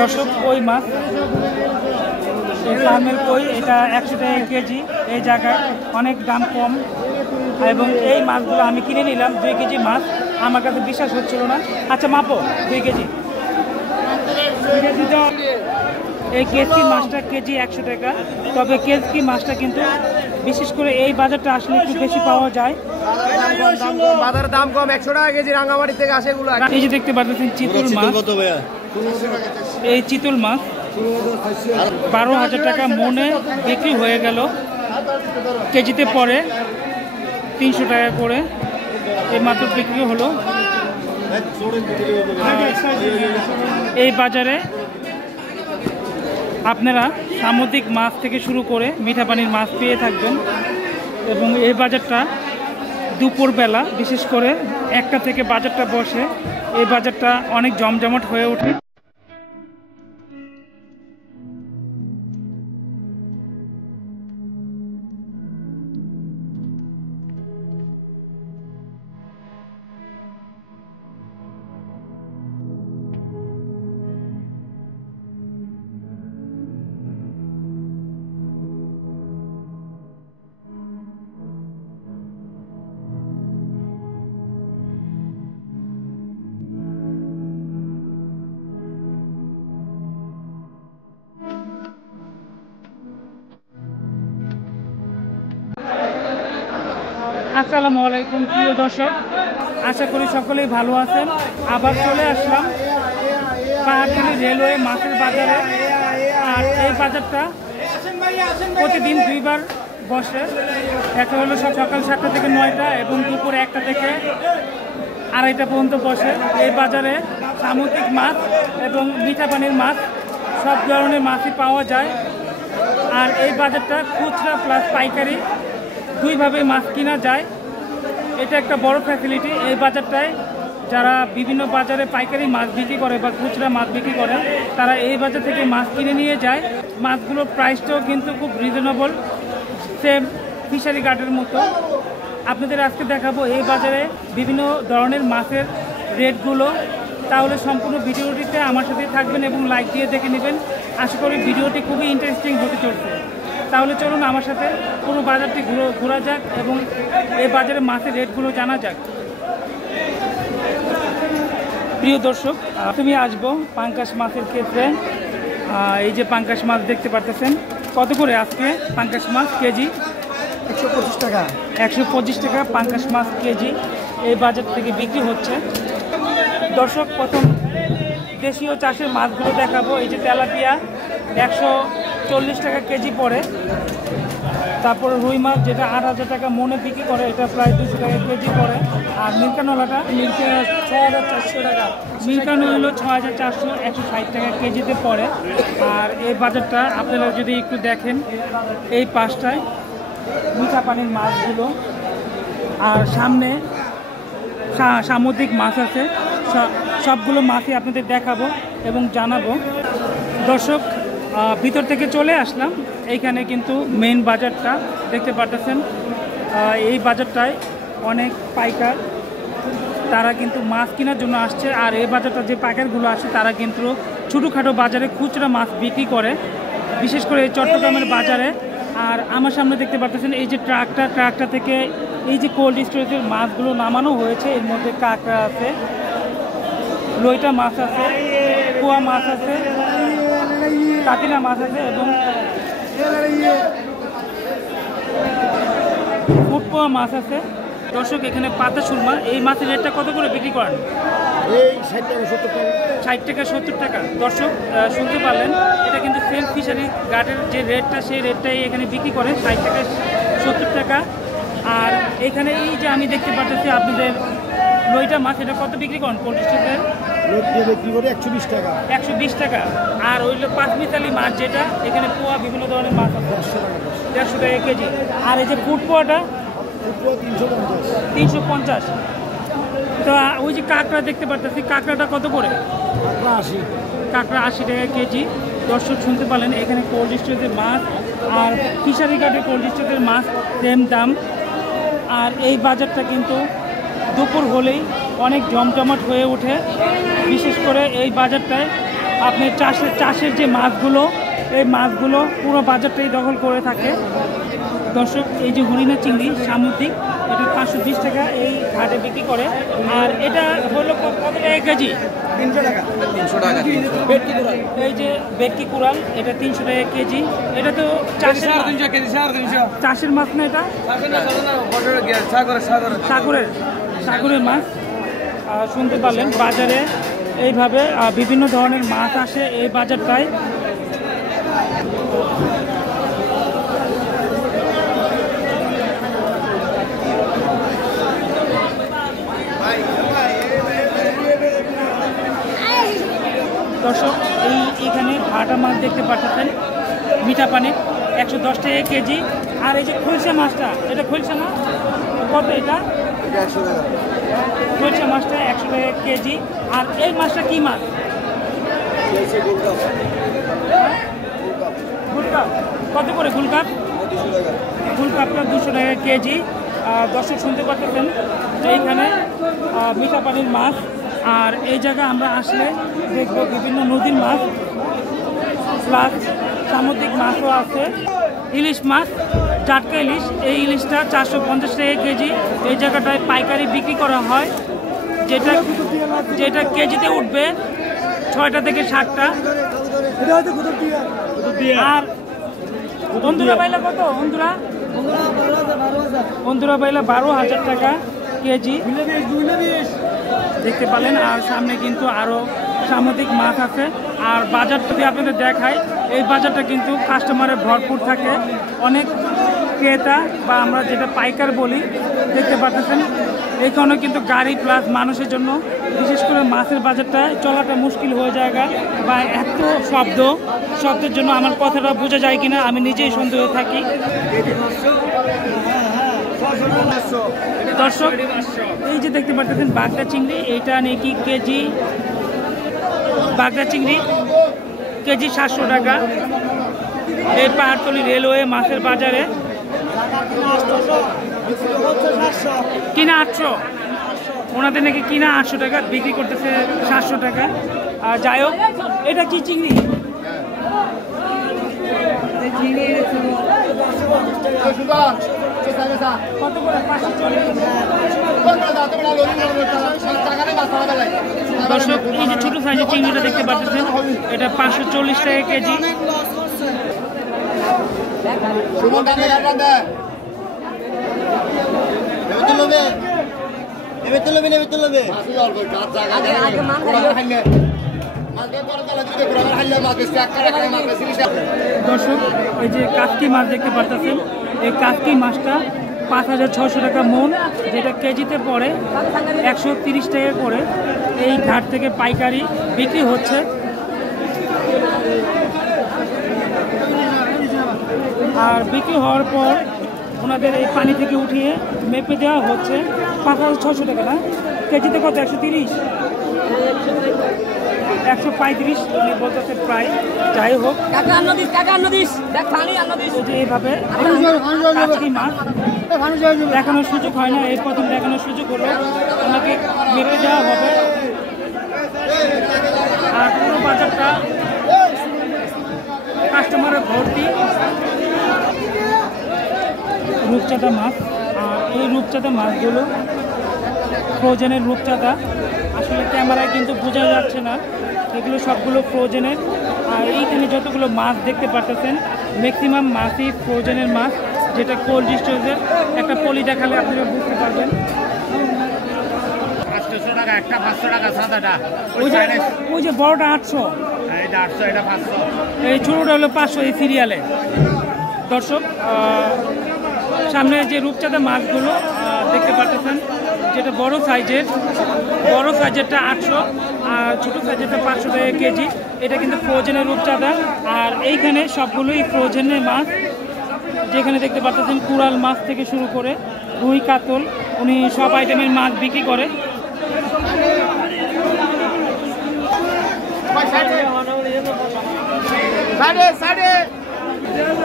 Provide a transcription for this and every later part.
দর্শক কই মাছ, ফার্মের কই, এটা 100 টাকা কেজি। এই জায়গায় অনেক দাম কম এবং এই মাছগুলো আমি কিনে নিলাম 2 কেজি মাছ, আমার কাছে বিশ্বাস হচ্ছিল না। আচ্ছা মাপো 2 কেজি। এই কেজি মাছটা কেজি 100 টাকা, তবে কেজি মাছটা কিন্তু বিশেষ করে এই বাজারটা আসলে একটু বেশি পাওয়া যায়। বাজারের দাম কম, 100 টাকা কেজি রাঙ্গামাটি থেকে আসে এগুলো। এই যে দেখতে পাচ্ছেন চিতল মাছ, এই চিতল মাছ 12,000 টাকা মনে বিক্রি হয়ে গেল, কেজিতে পরে 300 টাকা করে এই মাত্র বিক্রি হলো। এই বাজারে আপনারা সামুদ্রিক মাছ থেকে শুরু করে মিঠা পানির মাছ পেয়ে থাকবেন এবং এই বাজারটা দুপুরবেলা বিশেষ করে 1টা থেকে বাজারটা বসে। এই বাজারটা অনেক জমজমাট হয়ে ওঠে। আসসালামু আলাইকুম প্রিয় দর্শক, আশা করি সকলেই ভালো আছেন। আবার চলে আসলাম পাহাড়তলী রেলওয়ে মাছের বাজারে। আর এই বাজারটা প্রতিদিন 2বার বসে, একটা হলো সকাল 7টা থেকে 9টা এবং দুপুর 1টা থেকে 2:30 পর্যন্ত বসে। এই বাজারে সামুদ্রিক মাছ এবং মিঠা পানির মাছ সব ধরনের মাছই পাওয়া যায়। আর এই বাজারটা খুচরা প্লাস পাইকারি দুইভাবে মাছ কিনা যায়, এটা একটা বড় ফ্যাসিলিটি। এই বাজারটায় যারা বিভিন্ন বাজারে পাইকারি মাছ বিক্রি করে বা খুচরা মাছ বিক্রি করে, তারা এই বাজার থেকে মাছ কিনে নিয়ে যায়। মাছগুলোর প্রাইসটাও কিন্তু খুব রিজনেবল, সেম ফিশারি গার্ডের মতো। আপনাদের আজকে দেখাবো এই বাজারে বিভিন্ন ধরনের মাছের রেটগুলো। তাহলে সম্পূর্ণ ভিডিওটিতে আমার সাথে থাকবেন এবং লাইক দিয়ে দেখে নেবেন। আশা করি ভিডিওটি খুবই ইন্টারেস্টিং হতে চলছে। তাহলে চলুন আমার সাথে পুরো বাজারটি ঘোরা যাক এবং এই বাজারে মাছের রেটগুলো জানা যাক। প্রিয় দর্শক, তুমি আসবো পাঙ্কাশ মাছের ক্ষেত্রে। এই যে পাঙ্কাশ মাছ দেখতে পারতেছেন, কত করে আজকে পাঙ্কাশ মাছ কেজি? 125 টাকা। 125 টাকা পাঙ্কাশ মাছ কেজি এই বাজার থেকে বিক্রি হচ্ছে। দর্শক, প্রথম দেশীয় চাষের মাছগুলো দেখাবো। এই যে তেলাপিয়া 140 টাকা কেজি পড়ে। তারপর রুই মাছ যেটা 8,000 টাকা মনে বিক্রি করে, এটা প্রায় 200 টাকা কেজি পড়ে। আর মিল্কানোলাটা 6,400 টাকা। মিল্কানো হলো 6,400, 160 টাকা কেজিতে পড়ে। আর এই বাজারটা আপনারা যদি একটু দেখেন, এই পাশটায় মিঠা পানির মাছগুলো, আর সামনে সামুদ্রিক মাছ আছে। সবগুলো মাছই আপনাদের দেখাবো এবং জানাবো। দর্শক, ভিতর থেকে চলে আসলাম। এইখানে কিন্তু মেইন বাজারটা দেখতে পাচ্ছেন। এই বাজারটায় অনেক পাইকার, তারা কিন্তু মাছ কেনার জন্য আসছে। আর এই বাজারটা যে পাইকারগুলো আসে, তারা কিন্তু ছোটোখাটো বাজারে খুচরা মাছ বিক্রি করে, বিশেষ করে এই চট্টগ্রামের বাজারে। আর আমার সামনে দেখতে পাচ্ছেন এই যে ট্রাকটা থেকে এই যে কোল্ড স্টোরেজের মাছগুলো নামানো হয়েছে। এর মধ্যে কাঁকড়া আছে, লইটা মাছ আছে, কুয়া মাছ আছে, কাতিনা মাছ আছে এবং ফুটপোয়া মাছ আছে। দর্শক, এখানে পাতা সুরমা, এই মাছের রেটটা কত করে বিক্রি করেন? এই 60 টাকা 70 টাকা। 60 টাকা 70 টাকা। দর্শক, শুনতে পারলেন, এটা কিন্তু সেম ফিশারি গার্ডের যে রেটটা, সেই রেটটাই এখানে বিক্রি করে 60 টাকা 70 টাকা। আর এখানে এই যে আমি দেখতে পাচ্ছি আপনাদের লইটা মাছ, এটা কত বিক্রি করেন কোল্ড স্টোরেজের? বিক্রি করে 120 টাকা। 120 টাকা। আর ওই পাঁচমিতালি মাছ যেটা, এখানে পোয়া বিভিন্ন ধরনের মাছ আছে 150 টাকা কেজি। আর এই যে ফুটপোয়াটা 350। তো ওই যে কাঁকড়া দেখতে পাচ্ছি, কাঁকড়াটা কত করে? কাঁকড়া 80 টাকা কেজি। দর্শক, শুনতে পারলেন, এখানে কোল্ড স্টোরেজের মাছ আর ফিশারি গার্ডের কোল্ড স্টোরেজের মাছ সেম দাম। আর এই বাজারটা কিন্তু দুপুর হলেই অনেক জমজমাট হয়ে ওঠে। বিশেষ করে এই বাজারটায় আপনার চাষের যে মাছগুলো, এই মাছগুলো পুরো বাজারটাই দখল করে থাকে। দর্শক, এই যে হরিণা চিংড়ি সামুদ্রিক, এটা 520 টাকা এই ঘাটে বিক্রি করে। আর এটা হলো কত টাকা কেজি? 300 টাকা। 300 টাকা। এই যে ভেটকি কুড়াল, এটা 300 টাকা কেজি। এটা তো চাষের মাছ না, এটা সাগরের মাছ। শুনতে পারলেন বাজারে এইভাবে বিভিন্ন ধরনের মাছ আসে এই বাজারটায়। দর্শক, এইখানে ভাটা মাছ দেখতে পাচ্ছেন, মিঠা পানি 110 টাকা কেজি। আর এই যে খলসা মাছটা, এটা খলসা না, কত এটা? 100 টাকা। খলসা মাছটা 100 টাকা কেজি। আর এই মাছটা কি মাছ? গুলকাপ। কত করে গুলকাপ? 200 টাকা। গুলকাপটা 200 টাকা কেজি। দর্শক শুনতে পাচ্ছেন এইখানে মিঠা পানির মাছ। আর এই জায়গায় আমরা আসলে দেখব বিভিন্ন নদীর মাছ প্লাস সামুদ্রিক মাছও আছে। ইলিশ মাছ, টাটকা ইলিশ, এই ইলিশটা 450 টাকা কেজি। এই জায়গাটায় পাইকারি বিক্রি করা হয়, যেটা কেজিতে উঠবে 6টা থেকে 7টা। আর বন্ধুরা বাইলা কত? বন্ধুরা বাইলা 12,000 টাকা কেজি দেখতে পেলেন। আর সামনে কিন্তু আরো সামুদ্রিক মাছ আছে। আর বাজার যদি আপনাদের দেখায়, এই বাজারটা কিন্তু কাস্টমারের ভরপুর থাকে, অনেক ক্রেতা বা আমরা যেটা পাইকার বলি দেখতে পাচ্ছেন। এখানে কিন্তু গাড়ি প্লাস মানুষের জন্য, বিশেষ করে মাছের বাজারটায় চলাটা মুশকিল হয়ে যায়, বা এত শব্দের জন্য আমার কথাটা বোঝা যায় কিনা আমি নিজেই সন্দেহ থাকি। দর্শক, এই যে দেখতে পাচ্ছেন বাগদা চিংড়ি, এইটা নাকি কেজি, বাগদা চিংড়ি কেজি 700 টাকা। এই পাহাড়তলি রেলওয়ে মাছের বাজারে কিনা 800, ওনাদের নাকি কিনা 800 টাকা, বিক্রি করতেছে 700 টাকা। আর যাই হোক, এটা কি চিংড়ি? কত করে? 540। দর্শক, এই যে ছোট সাইজের চিংড়িটা দেখতে পাচ্ছেন, এটা 540 টাকা কেজি। দর্শক, এই যে কাতকি মাছ দেখতে পাচ্ছেন, এই কাতকি মাছটা 5,600 টাকা মন, যেটা কেজিতে পড়ে 130 টাকা করে। এই ঘাট থেকে পাইকারি বিক্রি হচ্ছে। আর বিক্রি হওয়ার পর ওনাদের এই পানি থেকে উঠিয়ে মেপে দেওয়া হচ্ছে। 5,600 টাকা না, কেজিতে কত? 130, 135 উনি বলতেছে প্রায়। যাই হোক, এইভাবে মাছ দেখানোর সুযোগ হয় না, এই প্রথম দেখানোর সুযোগ হলো, ওনাকে মেপে দেওয়া হবে। আর পুরো বাজারটা কাস্টমারের ভর্তি। রূপচাঁদা মাছ, আর এই রূপচাঁদা মাছগুলো ফ্রোজেনের রূপচাঁদা, আসলে ক্যামেরায় কিন্তু বোঝা যাচ্ছে না, এগুলো সবগুলো ফ্রোজেনের। আর এইখানে যতগুলো মাছ দেখতে পাচ্ছেন, ম্যাক্সিমাম মাছই ফ্রোজেনের মাছ, যেটা কোল্ড স্টোরেজের। একটা পলি দেখালে আপনারা বুঝতে পারবেন। 800 টাকা একটা, 500 টাকা সাদাটা। ওই যে বড়টা 800, এটা 800, এটা 500, এই ছোটটা হলো 500 এই সিরিয়ালে। দর্শক, সামনে যে রূপচাঁদা মাছগুলো দেখতে পাচ্ছেন, যেটা বড় সাইজেরটা 800, আর ছোটো সাইজেরটা 500 টাকা কেজি। এটা কিন্তু ফ্রোজেনের রূপচাঁদা। আর এইখানে সবগুলোই ফ্রোজেনের মাছ, যেখানে দেখতে পাচ্ছেন কুড়াল মাছ থেকে শুরু করে রুই, কাতল, উনি সব আইটেমের মাছ বিক্রি করে।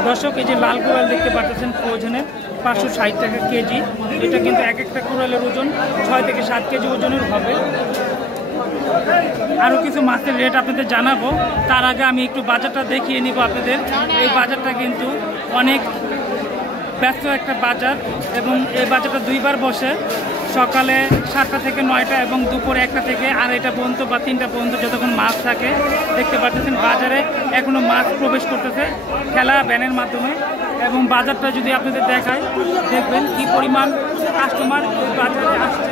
দর্শক, এই যে লাল কুড়াল দেখতে পাচ্ছেন ফ্রোজেনের, 560 টাকা কেজি। এটা কিন্তু এক একটা কুড়ালের ওজন 6 থেকে 7 কেজি ওজনের হবে। আরও কিছু মাছের রেট আপনাদের জানাবো। তার আগে আমি একটু বাজারটা দেখিয়ে নিব আপনাদের। এই বাজারটা কিন্তু অনেক ব্যস্ত একটা বাজার এবং এই বাজারটা দুইবার বসে, সকালে 7টা থেকে 9টা এবং দুপুরে 1টা থেকে 2:30 পর্যন্ত বা 3টা পর্যন্ত যতক্ষণ মাছ থাকে। দেখতে পাচ্ছেন বাজারে এখনও মাছ প্রবেশ করতেছে ঠেলা ভ্যানের মাধ্যমে। এবং বাজারটা যদি আপনাদের দেখায় দেখবেন কি পরিমাণ কাস্টমার এই বাজারে আসছে।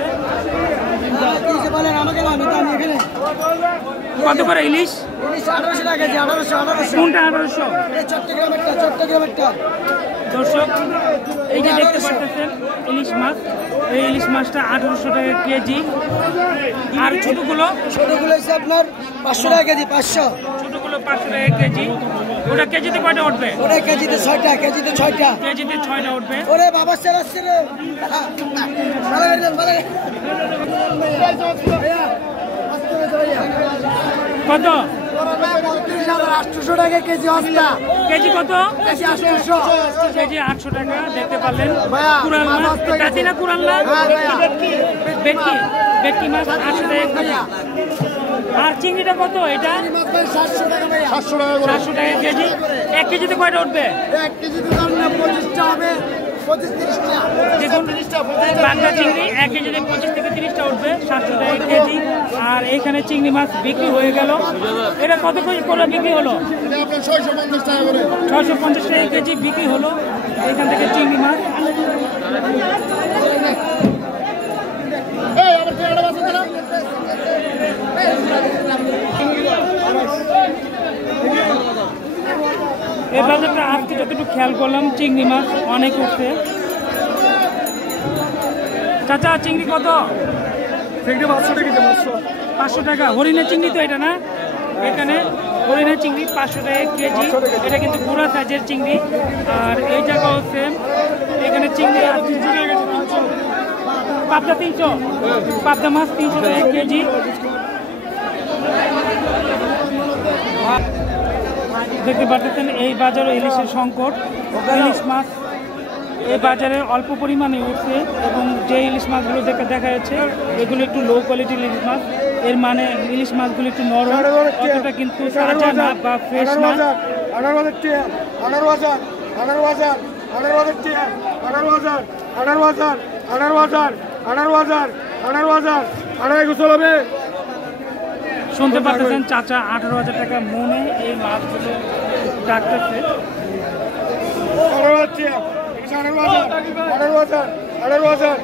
কত করে ইলিশ? 1800 টাকা কেজি। 1800 কোনটা 1800? চট্টগ্রামেরটা। দর্শক এই যে দেখতে পাচ্ছেন ইলিশ মাছ, এই ইলিশ মাছটা 1800 টাকা কেজি। আর ছোটগুলো হচ্ছে আপনার 500 টাকা কেজি। 500 ছোটগুলো 500 টাকা কেজি। ওটা কেজিতে কয়টা উঠবে? ওটা কেজিতে 6টা। কেজিতে 6টা উঠবে। ওরে বাবা স্যার আসছে রে। কত? 800 টাকা কেজি। কেজি কত? কেজি 800। কেজি 800 টাকা। দেখতে পারলেন কুরাল মাছ, কাতি না কুরাল না, ভেটকি। ভেটকি মাছ 800 টাকা কেজি। আর চিংড়িটা কত? এটা 700 টাকা ভাইয়া। 700 টাকা কেজি। 1 কেজিতে কয়টা উঠবে? 1 কেজিতে ধরুন 25টা হবে। 25-30টা। দেখুন বাগদা চিংড়ি 1 কেজিতে 25 থেকে 30টা উঠবে, 700 টাকা কেজি। আর এইখানে চিংড়ি মাছ বিক্রি হয়ে গেল। এটা কত করে বিক্রি হলো? 650 টাকা করে। 650 টাকা কেজি বিক্রি হলো এখান থেকে চিংড়ি মাছ। এই বাজারটা আজকে যতটুকু খেয়াল করলাম চিংড়ি মাছ অনেক উঠছে। চাচা চিংড়ি কত? চিংড়ি 500 টাকা কেজি। 500 টাকা। হরিণের চিংড়ি তো এটা না? এখানে হরিণের চিংড়ি 500 টাকা কেজি। এটা কিন্তু পুরো সাইজের চিংড়ি। আর এই জায়গা হচ্ছে এখানে চিংড়ি পাবদা 300, পাবদা মাছ 300 টাকা কেজি। দেখতে পাচ্ছেন এই বাজারে ইলিশের সংকট। ইলিশ মাছ এই বাজারে অল্প পরিমাণে উঠছে এবং যে ইলিশ মাছগুলো দেখা যাচ্ছে এগুলো একটু লো কোয়ালিটির ইলিশ মাছ। এর মানে ইলিশ মাছগুলো একটু নরম, অতটা কিন্তু তাজা না বা ফ্রেশ না। 18,000 টাকা। 18,000 18,000 18,000 টাকা। 18,000 18,000 18,000 18,000 18,000 18,000 হবে। শুনতে পাচ্ছেন চাচা 18,000 টাকা মনে এই মাছগুলো ডাকতেছে। 18,000 টাকা। 18,000 18,000 18,000।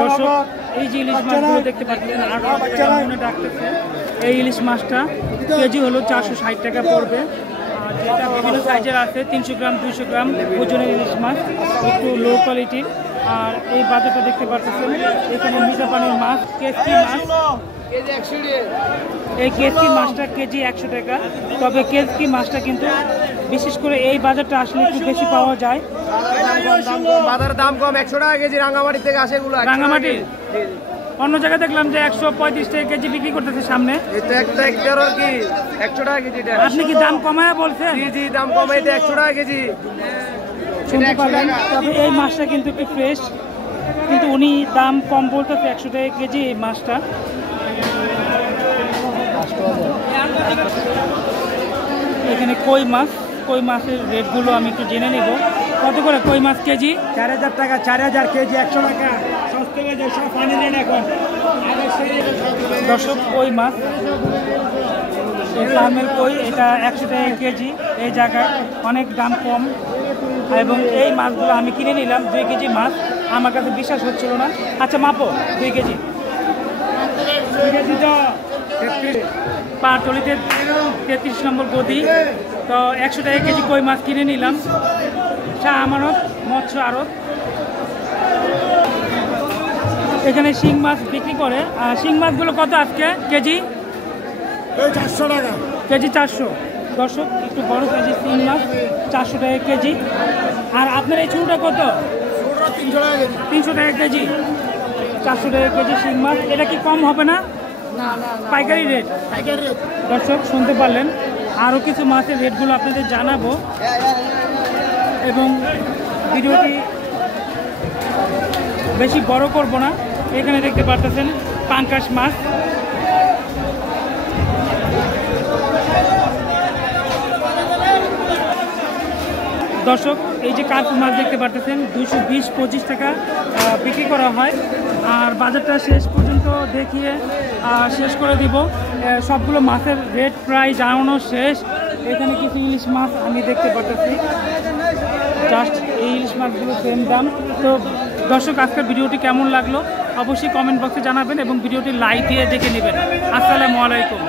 দর্শক এই যে ইলিশ মাছগুলো দেখতে পাচ্ছেন 18,000 টাকা মনে ডাকতেছে। এই ইলিশ মাছটা কেজি হলো 460 টাকা পড়বে। আর যেটা বিভিন্ন সাইজের আছে 300 গ্রাম 200 গ্রাম ওজনের ইলিশ মাছ, একটু লো কোয়ালিটির। আর এই বাজারটা দেখতে পাচ্ছেন এখানে মিঠা পানির মাছ, কেসকি মাছ। এই কেসকি মাছটা কেজি 100 টাকা। তবে কেসকি মাছটা কিন্তু বিশেষ করে এই বাজারটা আসলে একটু বেশি পাওয়া যায়। বাজারের দাম কম। 100 টাকা কেজি। রাঙ্গামাটি থেকে আসে এগুলো। রাঙ্গামাটি অন্য জায়গায় দেখলাম যে 135 টাকা কেজি বিক্রি করতেছে সামনে। এটা একটা কি 100 টাকা কেজি। আপনি কি দাম কমায় বলছেন? জি দাম কমে। এটা 100 টাকা কেজি। শুনতে পারলেন। তবে এই মাছটা কিন্তু একটু ফ্রেশ, কিন্তু উনি দাম কম বলতেছে 100 টাকা কেজি এই মাছটা। এখানে কই মাছ, কই মাছের রেটগুলো আমি একটু জেনে নেব। কত করে কই মাছ কেজি? 4,000 টাকা। 4,000 কেজি। 100 টাকা। সস্তা হয়ে যায় সব পানি রেট এখন। দর্শক কই মাছ, এই ফার্মের কই, এটা 100 টাকা কেজি। এই জায়গায় অনেক দাম কম এবং এই মাছগুলো আমি কিনে নিলাম 2 কেজি মাছ। আমার কাছে বিশ্বাস হচ্ছিল না। আচ্ছা মাপো 2 কেজি। 2 কেজি তো পাটলিতে 33 নম্বর গদি। তো 100 টাকা কেজি কই মাছ কিনে নিলাম শাহ আমানত মৎস্য আড়ত। এখানে শিং মাছ বিক্রি করে। আর শিং মাছগুলো কত আজকে কেজি? 400 টাকা কেজি 400। দর্শক একটু বড় কেজি শিং মাছ 400 টাকা কেজি। আর আপনার এই ছোটটা কত? 300 টাকা কেজি। 400 টাকা কেজি শিং মাছ। এটা কি কম হবে না? পাইকারি রেট। দর্শক শুনতে পারলেন। আরও কিছু মাছের রেটগুলো আপনাদের জানাবো এবং ভিডিওটি বেশি বড় করব না। এখানে দেখতে পাচ্ছেন পাঙ্কাশ মাছ। দর্শক এই যে কার্পু মাছ দেখতে পাচ্ছেন 220-25 টাকা বিক্রি করা হয়। আর বাজারটা শেষ পর্যন্ত দেখিয়ে শেষ করে দিব। সবগুলো মাছের রেট প্রায় জানানো শেষ। এখানে কিছু ইলিশ মাছ আমি দেখতে পাচ্ছি, জাস্ট এই ইলিশ মাছগুলো সেম দাম। তো দর্শক আজকের ভিডিওটি কেমন লাগলো অবশ্যই কমেন্ট বক্সে জানাবেন এবং ভিডিওটি লাইক দিয়ে দেখে নেবেন। আসসালামু আলাইকুম।